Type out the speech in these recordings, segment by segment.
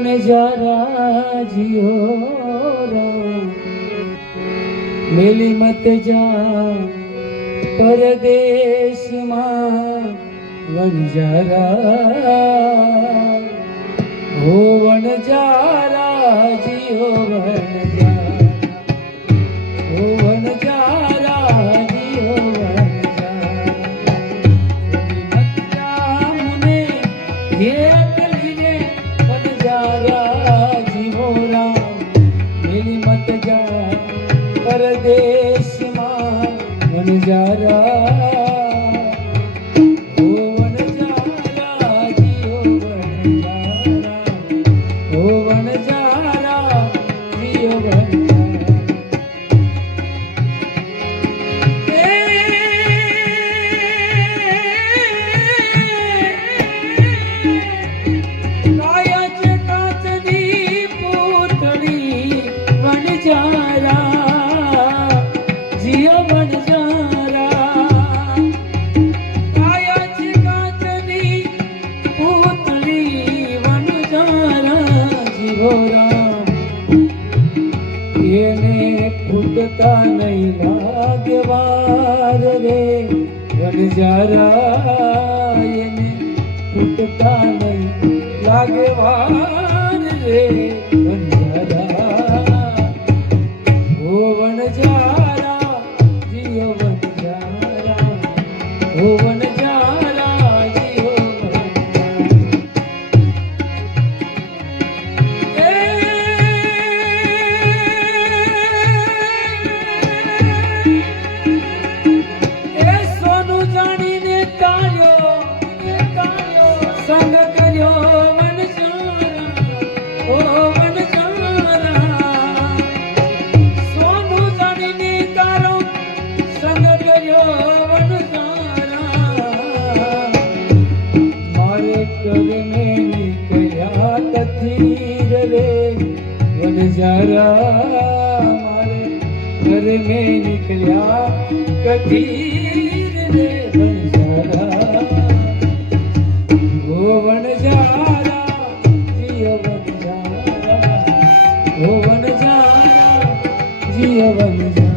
वनजारा जियो राम मेली मत जा परदेश मां वनजारा हो वनजारा जियो वनजारा हो वनजारा जियो वनजारा मत जा मुने ये कलीने वनजारा जियो राम मेली मत जा परदेश मां वनजारा फुटता नहीं लागवार रे वनजारा येने फुटता नहीं लागवार रे वनजारा ओ वनजारा जियो वनजारा ओ वनजारा जियो वनजारा मारे घर में निकलिया कथीर रे वनजारा ओ वनजारा जियो वनजारा ओ वनजारा जियो वनजारा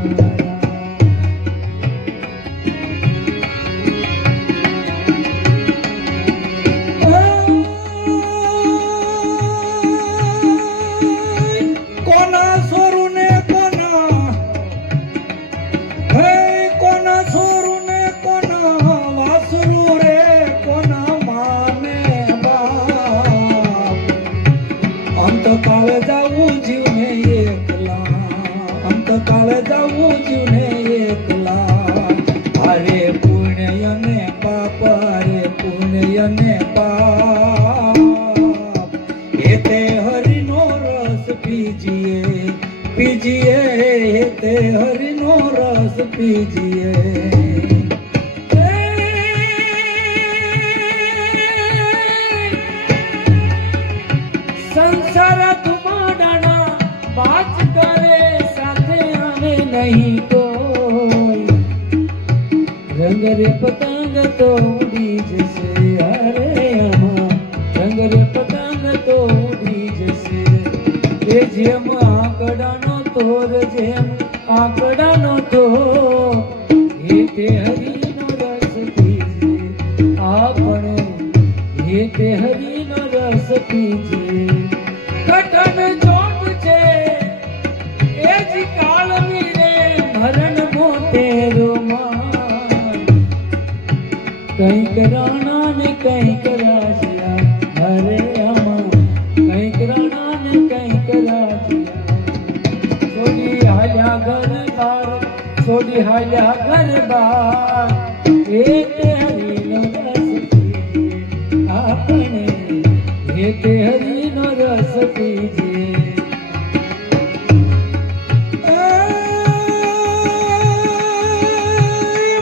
काळे जाऊ जीवने एकला अंत काळे जाऊ जीवने एकला अरे पुण्यने पाप अरे पुण्यने पाप येते हरिनो रस पीजिए पीजिए येते हरिनो रस पीजिए संसार तुम्हारा बात करे साथे आवे नहीं कोई रंग रे पतंग तो उड़ी जैसे अरे अम्मा रंग रे पतंग तो उड़ी जैसे ये जेम आकड़ानो तोर जेम आकड़ानो तो ये ते हरिनो रस पीजे आपने ये ते हरिनो रस पीजे कटन जोग छे एज काल मीरे भरण मोते रोमान कहीं कराना ने कहीं कराजिया अरे अम्मा कहीं कराना ने कहीं कराजिया छोड़ी हाया घर बार छोड़ी हाया घर बार एक हरिनो रस आपने एक हरिनो रस पीजिए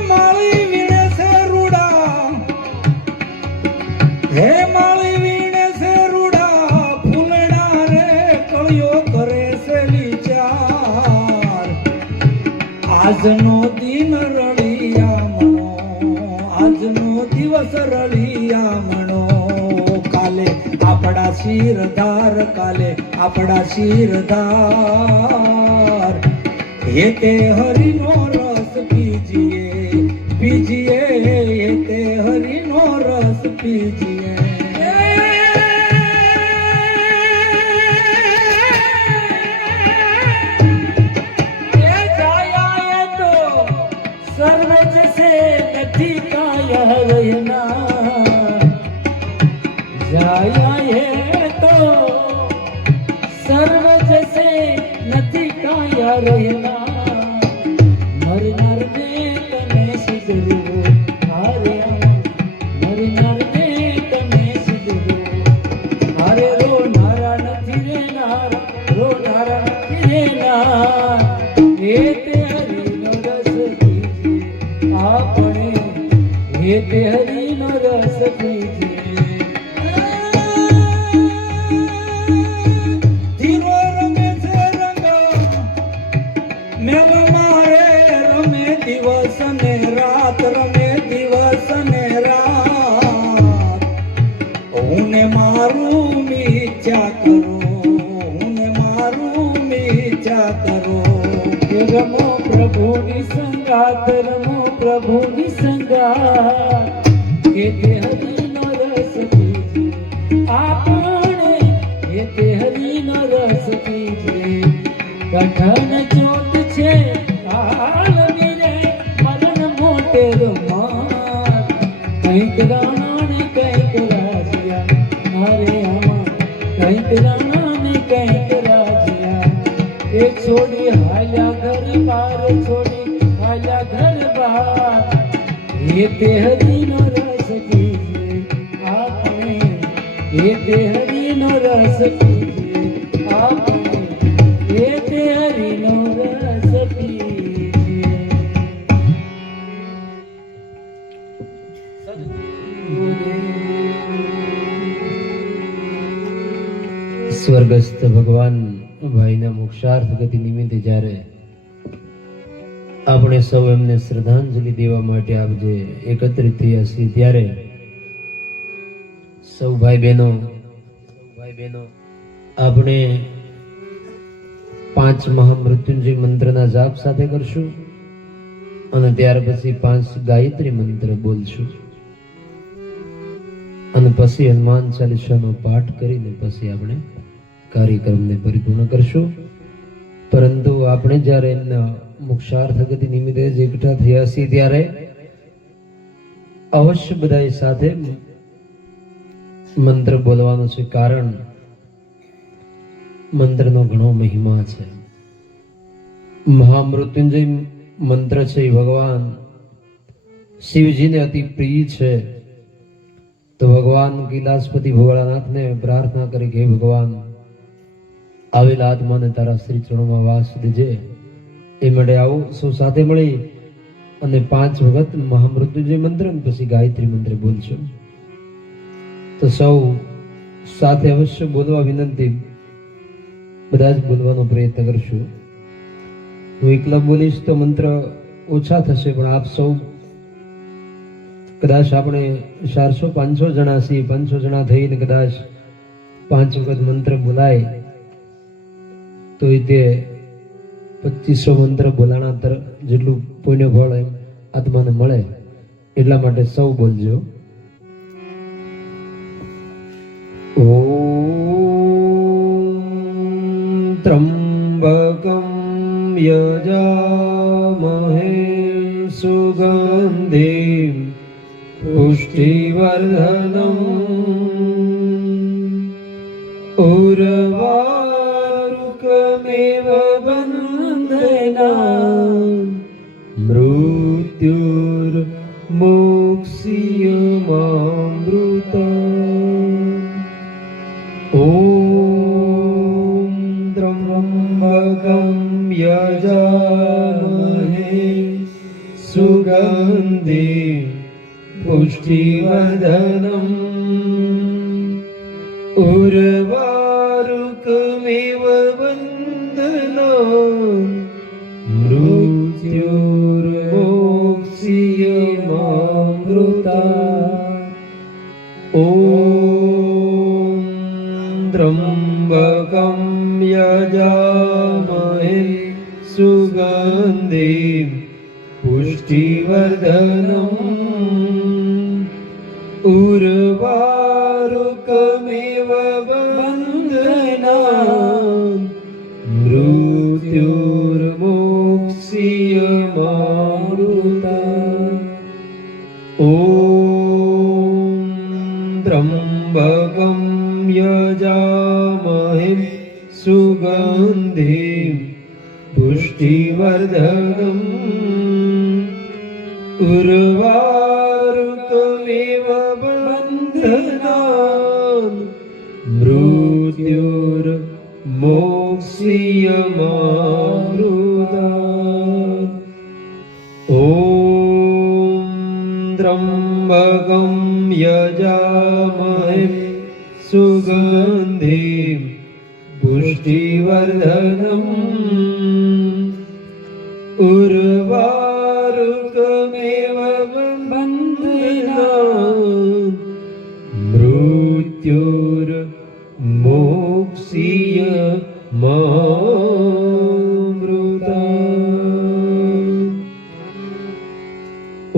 माली वीणे से रूड़ा हे माली वीणे से रूड़ा फूलड़ा रे कलियो करे से विचार આજનો દિન રળિયા મણો આજનો દિવસ રળિયા મણો કાલે આ આપણા શિરધાર કાલે આપણા શિરધાર હે તે હરિનો રસ પીજીએ પીજીએ હે તે હરિનો રસ પીજીએ सर्व जैसे नथी काया रहना जाया है तो सर्व जैसे नथी काया रहना मरनार ने तने सिद्धरू हारे मरनार ने तने सिद्धरू हारे रो नारा नथी रे नारा रो नारा नथी रे नारा ए तेरी रस આપણે હે તે હરિનો રસ પીજે ધીરો રમે છે રંગ મેલ મારે રમે દિવસ ને રાત રમે દિવસ ને રાત હું ને મારું મીચા કરો હું ને મારું મીચા કરો રમો પ્રભુની સંગાત રમો પ્રભુની સંગાત હે તે હરિનો રસ પીજે આપણે હે તે હરિનો રસ પીજે કઠન ચોટ છે કાલ વીરે મરણ મોટે રૂમાલ કંઈક રાણા ને કંઈક રાજ્યા મારે આમાં કંઈક રાણા ને કંઈક રાજ્યા એ છોડી હાલ્યા ઘર બાર છોડી હાલ્યા ઘર બાર હે તે હરિનો રસ પીજે આપણે હે તે હરિનો રસ પીજે આપણે હે તે હરિનો રસ પીજે સ્વર્ગસ્થ ભગવાન ભાઈના મોક્ષાર્થ ગતિ નિમિત્તે જ્યારે આપણે સૌ એમને શ્રદ્ધાંજલિ દેવા માટે આપ જે એકત્રિત થયા છીએ ત્યારે સૌ ભાઈ બહેનો આપણે 5 મહામૃત્યુંજય મંત્રના જાપ સાથે કરશું અને ત્યાર પછી 5 ગાયત્રી મંત્ર બોલશું અને પછી હનુમાન ચાલીસાનો પાઠ કરીને પછી આપણે કાર્યક્રમને પરિપૂર્ણ કરશું. પરંતુ આપણે જ્યારે એમના મોક્ષાર્થ ગતિ નિમિત્તે જ એકઠા થયા છીએ ત્યારે અવશ્ય બધા સાથે મંત્ર બોલવાનો છે, કારણ મંત્રનો ઘણો મહિમા છે. મહામૃત્યુંજય મંત્ર છે એ ભગવાન શિવજીને અતિ પ્રિય છે. તો ભગવાન કૈલાસપતિ ભોળાનાથને પ્રાર્થના કરી કે ભગવાન આવેલા આત્માને તારા શ્રી ચરણોમાં વાસ દેજે. એ માટે આવો સૌ સાથે મળી અને 5 વખત મહામૃત્યુંજય મંત્ર પછી ગાયત્રી મંત્ર બોલશો. તો સૌ સાથે અવશ્ય બોલવા વિનંતી, બધા જ બોલવાનો પ્રયત્ન કરશું. હું એકલા બોલીશ તો મંત્ર ઓછા થશે, પણ આપ સૌ કદાચ આપણે 400-500 જણા છીએ, 500 જણા થઈને કદાચ 5 વખત મંત્ર બોલાય તો તે 2500 મંત્ર બોલાણા જેટલું પુણ્ય ફળ એમ આત્માને મળે. એટલા માટે સૌ બોલજો. ઓમ ત્રંબકમ યજામહે સુગંધિ પુષ્ટિવર્ધનમ ઉર્વારુકમેવ બંધના મૃત્યુર્મોક્ષીયમામૃતા. ઓમ ત્રંબકમ યજામહે સુગંધિ પુષ્ટિવર્ધનમ ઉર્વારુકમેવ બંધના મૃત્યુર્મોક્ષીયમામૃતા. ઓમ त्र्यम्बकं यजामहे सुगन्धिं पुष्टिवर्धनम् उर्वारुकमिव बन्धनान् मृत्युर्मोक्ष्यमामृता ॐ त्र्यम्बकं यजामहे सुगन्धिं पुष्टिवर्धनम् उर्वारुकमिव बन्धनान् मृत्युर्मोक्ष्यमामृता ॐ त्र्यम्बकं यजामहे सुगन्धिं पुष्टिवर्धनम् उर्वारुकमिव बन्धनान् मृत्युर्मोक्ष्यमामृता ॐ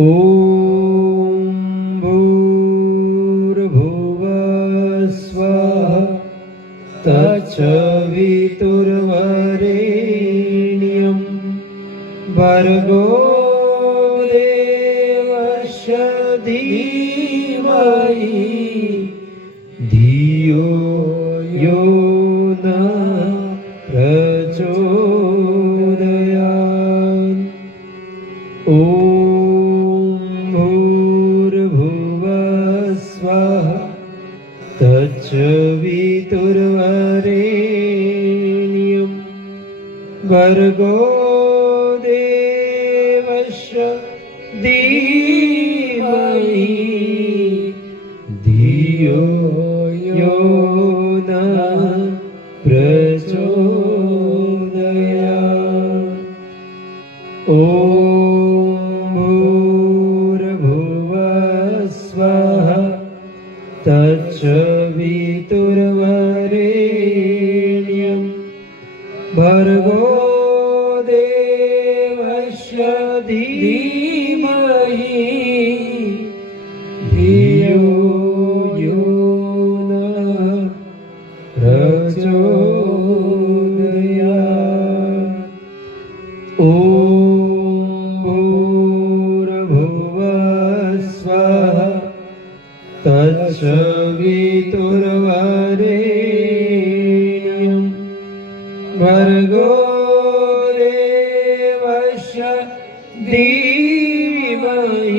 भूर्भुवस्वः तत्सवितुर्वरेण्यं भर्गो देवस्य धीमहि धियो यो न प्रचोदयात् ॐ भूर्भुवस्वः तत्सवितुर्वरेण्यं भर्गो देवस्य धीमहि धियो यो न प्रचोदयात् ॐ भूर्भुवस्वः तत्सवितुर्वरेण्यं भर्गो देवस्य धीमहि धियो यो न प्रचोदयात् ॐ भूर्भुवस्वः तत्सवितुर्वरेण्यं भर्गो देवस्य धीमहि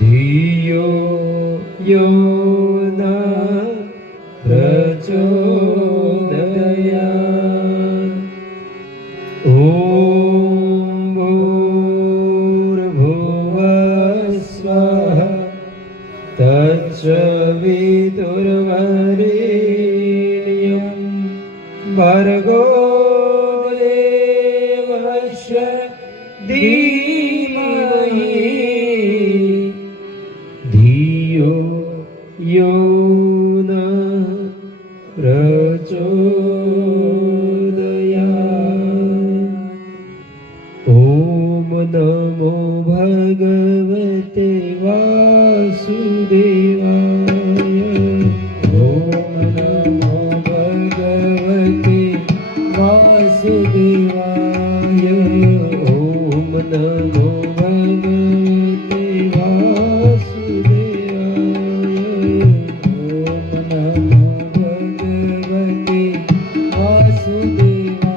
धियो यो न प्रचोदयात् ॐ भूर्भुवस्वः तत्सवितुर्वरेण्यं भर्गो देवस्य धीमहि धियो यो न प्रचोदयात् ॐ नमो भगवते वासुदेवाय ॐ नमो भगवते वासुदेवाय ॐ नमो भगवते वासुदेवाय ॐ नमो भगवते वासुदेवाय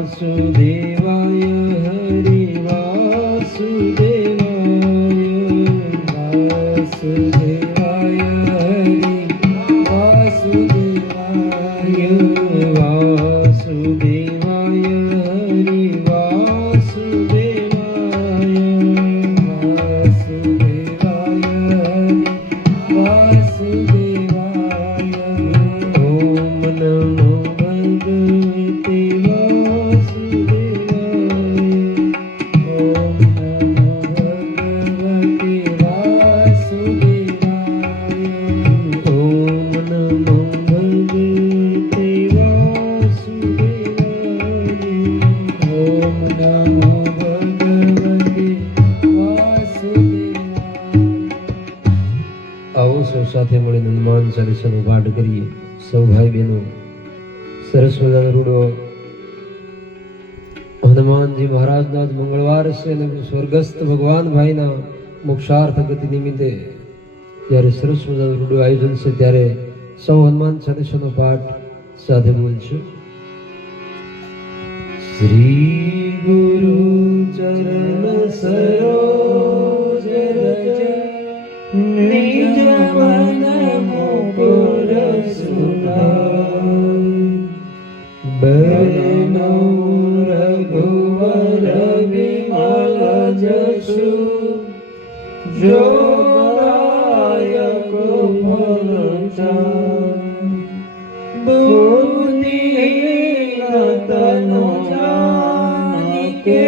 वासुदेवाय हरि वासुदेवाय वासुदेवाय हरि वासुदेवाय वासुदेवाय हरि वासुदेवाय वासुदेवाय हरि वासुदेवाय ॐ नमो भगवते वासुदेवाय ચાલીસાનો પાઠ કરીએ. સૌ ભાઈ બહેનો સરસ મજાનો રૂડો હનુમાનજી મહારાજના જ મંગળવાર છે અને સ્વર્ગસ્થ ભગવાન ભાઈના મોક્ષાર્થ ગતિ નિમિત્તે જ્યારે સરસ મજાનું રૂડું આયોજન છે ત્યારે સૌ હનુમાન ચાલીસાનો પાઠ સાથે બોલશું. શ્રી ગુરુ ચરણ સરોજ રજ નિજ મન મુકુર સુધાય બરનો રઘુવર વિમલ જશુ જો દાયક ફલ ચાય બુદ્ધિહીન તનો જાનિકે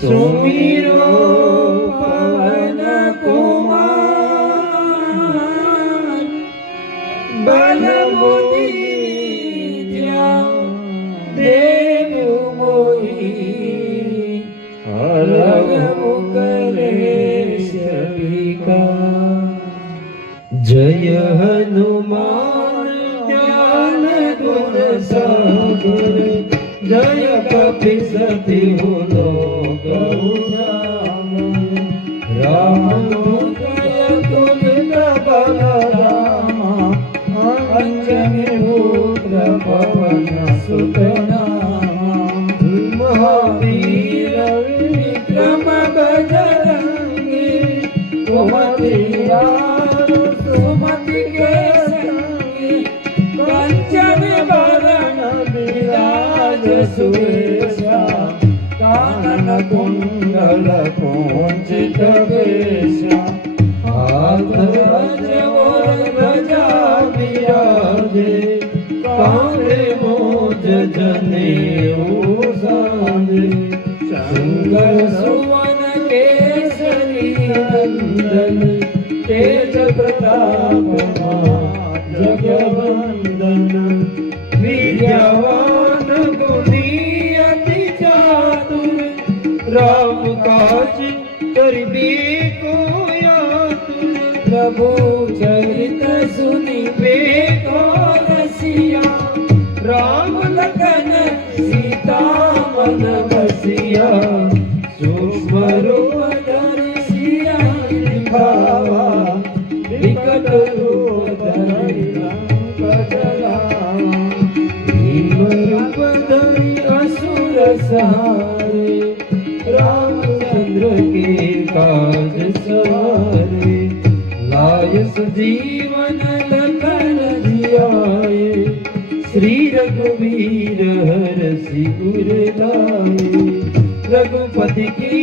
સુમિરો પવન કુમાર બલ બુદ્ધિ વિદ્યા દેવ મોહી હરવ કરે શિકા જય હનુમાન જ્ઞાન ગુણ સાગર જય કપિસતિ લોક રામ જય તુલિત બલરામા અંજની પુત્ર પવન સુતનામા મહાવીર વિક્રમ બજરંગી કુમતિ સુમતિ કે સંગી કંચન વરણ વિરાજ સુરેશા કાનન કુંડલ કુંચિત કેશા હાથ ધજા વિરાજે કાંધે મોજ જનેઉ સાંજે શંકર સુવન કેસરી નંદન તેજ પ્રતાપ જગવંદન વિદ્યાવાન ગુણી અતિ ચાતુર રામ કાજ કરબે કો યાતુર પ્રભુ ચરિત સુની બેકો રસિયા રામ લખન સીતા મન બસિયા સૂક્ષ્મ રૂપ ધરી સિયા નિભાવા વિકટ રૂપ ધરી લંક જલાવા ભીમ રૂપ ધરી असुर सहारे रामचंद्र के काज सवारे लाय सजीवन लखन जियाए श्री रघुवीर हरषि उर लाए रघुपति की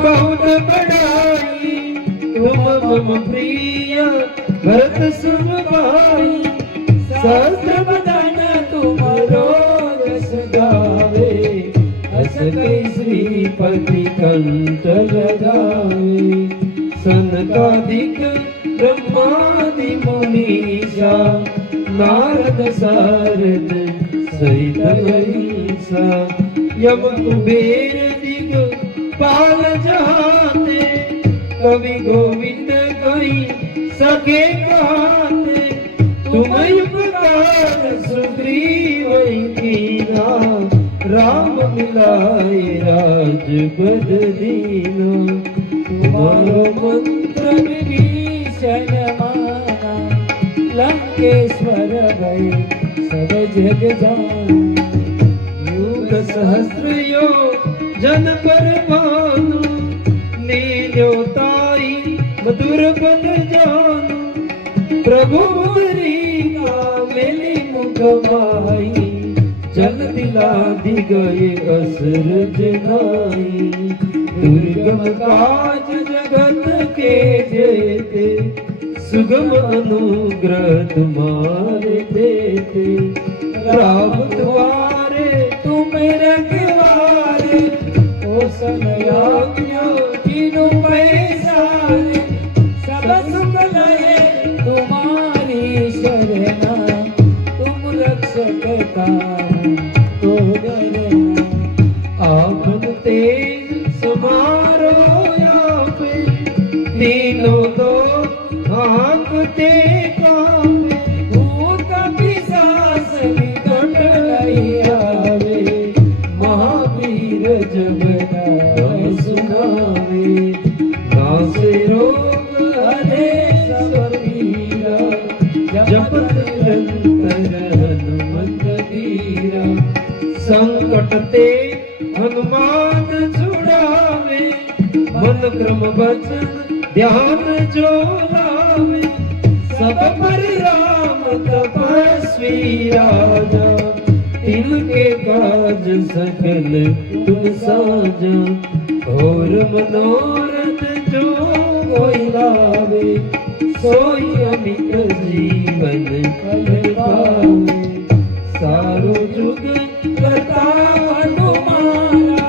बहुत बड़ाई तुम मम प्रिय भरत सुन भाई सहस्त्र बदन तुमरो यश गावे अस कई श्रीपति कंठ लगावे सनकादिक ब्रह्मादि मुनीषा नारद सारद सहित हरीसा यम कुबेर दिग पाल जहाते कवि गोविंद कही सके कहते तुम उपकार सुग्रीव कीना राम मिलाए राजगद दीना तुम्हारो मंत्र विभीषण माना लंकेश्वर भय सब जग जान युग सहस्र यो जन पर भानु लील्यो ताई मधुर बन जानु प्रभु मुदरी का मेली मुख माई जल दिलादि गए असुर जनाई दुर्गम काज जगत के जेते सुगम अनुग्रह तुम्हारे देते राम द्वारे तुम रखवारे ओ सनयाज्ञा तीनों पैसारे सब सुख लये तुम्हारी शरणा तुम रक्षक तो डरना आपन तेज समारो आपे तीनों दो हाथ ते संकट ते हनुमान छुड़ावे, मन क्रम वचन ध्यान जो लावे, सब पर राम तपस्वी राजा, तिनके काज सकल तुम साजा, और मनोरथ जो कोई लावे, सोई अमित जीवन फल पावे। सारो जुग बतावन तुम्हारा,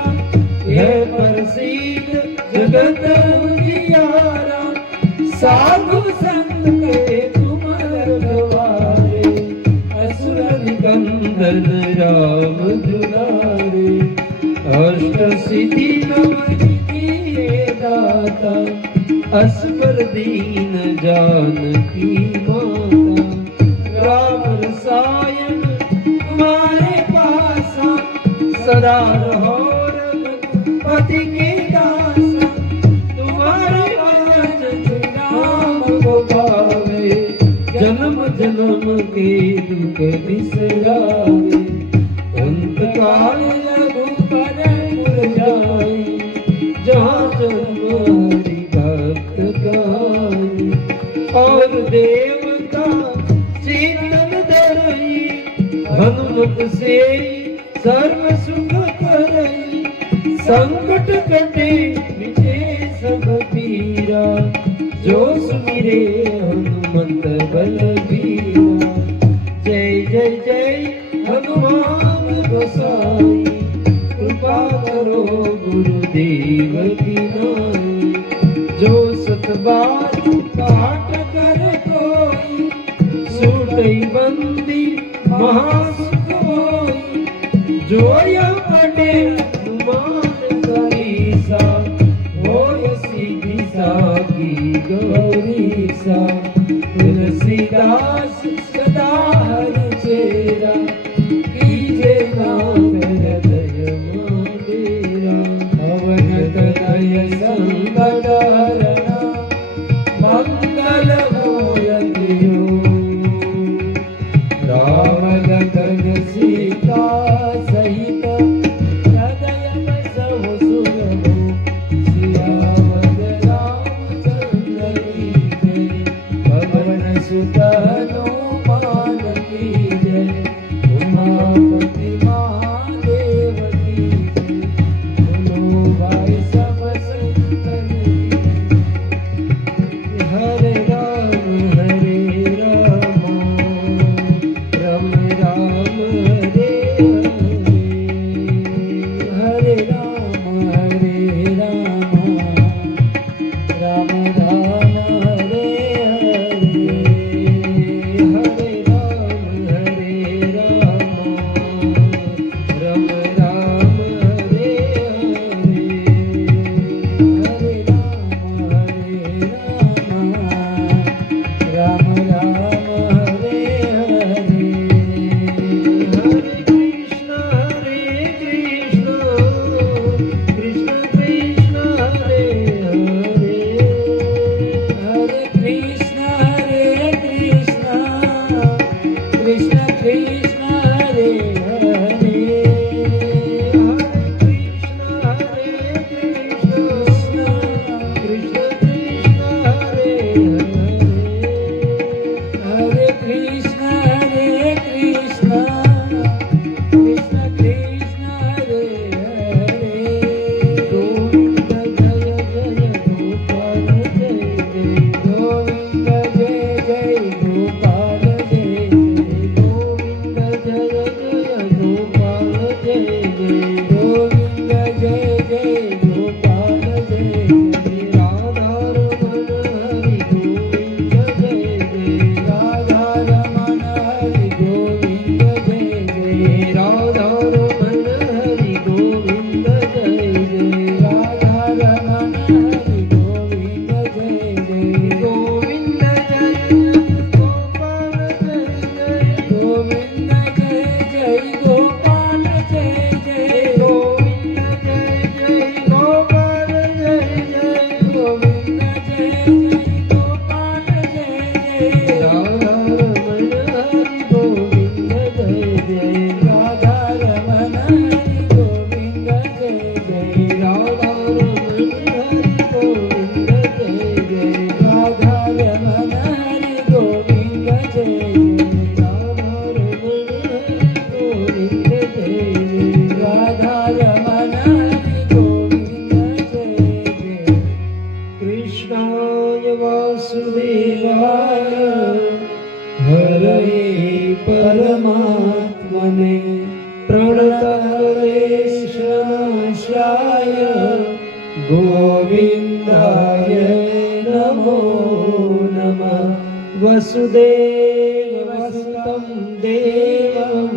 यह प्रसिद्ध जगत उजियारा, साधु संत के तुम रखवारे, असुर निकंदन राम दुलारे, अष्ट सिद्धि नवनिधि दाता, असबर दीन जानकी माता, राम रसायन तुम्हारे पासा, सदा रहो रघुपति के दासा, तुम्हारे भजन राम को पावे, जन्म जन्म के दुख बिसरावे, अंत काल रघुबर पुर जाई, जहाँ जन्म हरि भक्त गाई, और देवता चेतन धरई, हनुमत से सर्व सुख करई, संकट कटे मिटे सब पीरा, जो सुमिरे हनुमत बलबीरा। जय जय जय हनुमान गोसाई, कृपा करो गुरुदेव की नाई, जो सतबार काट कर कोई, सूटई बंदी महासुख होई, जो यह पढ़े हनुमान चालीसा, होय सिद्धि साखी गौरीसा, तुलसीदास सदा हरि चेरा, कीजे नाम हृदय डेरा, पवन तनय संकट हरना, मंगल मूर्ति राम लखन सीता सहित, हृदय बसव सुरभु, सियावर रामचंद्र की जय, पवन सुत हनुमान की जय, उमापति महादेव की जय, बोलो भाई सब संतन की। हरे राम राम राम हरे મને પ્રણતલેશનાશાય ગોવિંદાય નમો નમઃ વસુદેવસુતં દેવં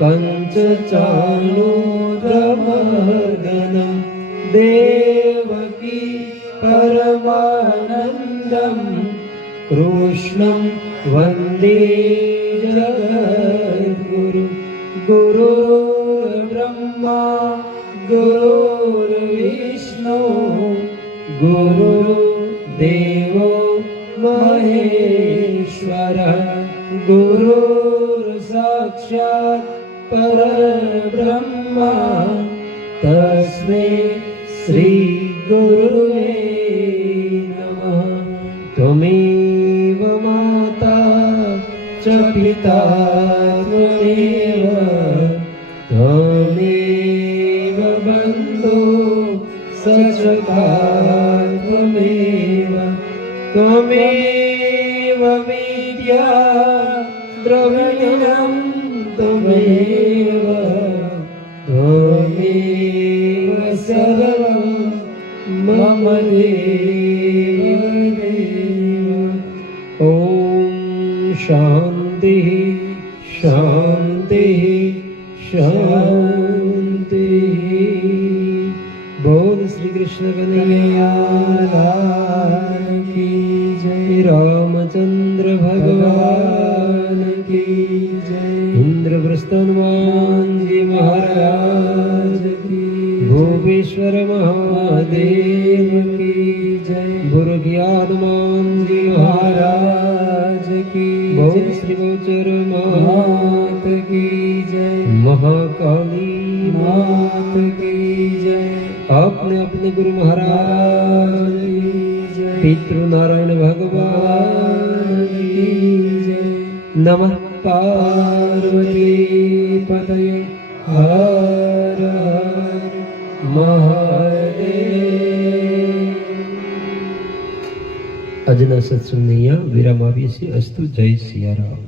કંચચાણૂરમર્દनं દેવકી પરમાનંદં કૃષ્ણં વંદે જગદ્ગુરુ ગુરુર્બ્રહ્મા ગુરુર્વિષ્ણુ ગુરુર્દેવો મહેશ્વર ગુરુર્સાક્ષાત પરબ્રહ્મા તસ્મૈ શ્રી ગુરુવે નમઃ ત્વમેવ માતા ચ પિતા ત્વમેવ ત્વમેવ બંધુ સચકા ત્વમેવ ત્વમેવ વિદ્યા દ્રવિણં ત્વમેવ ત્વમેવ સર્વં મમ દેવ દેવ ઓમ શાંતિ શાંતિ શાંતિ બોલ શ્રી કૃષ્ણ કનૈયા કી જય રામચંદ્ર ભગવાન કી જય ઇન્દ્રપ્રસ્થ હનુમાનજી મહારાજ કી ભૂપેશ્વર મહાદેવ કી જય ભુરગિયાદમાનજી મહારાજ કી બોલ શ્રી ગૌચર માત કી જય મહાકાલી માત કી જય अपने अपने गुरु महाराज पितृ नारायण भगवान की जय नमः पार्वती पतये हर हर महादेव આજના સત્સંગને અહીંયા વિરામ આપીએ છીએ. અસ્તુ જય સિયારામ.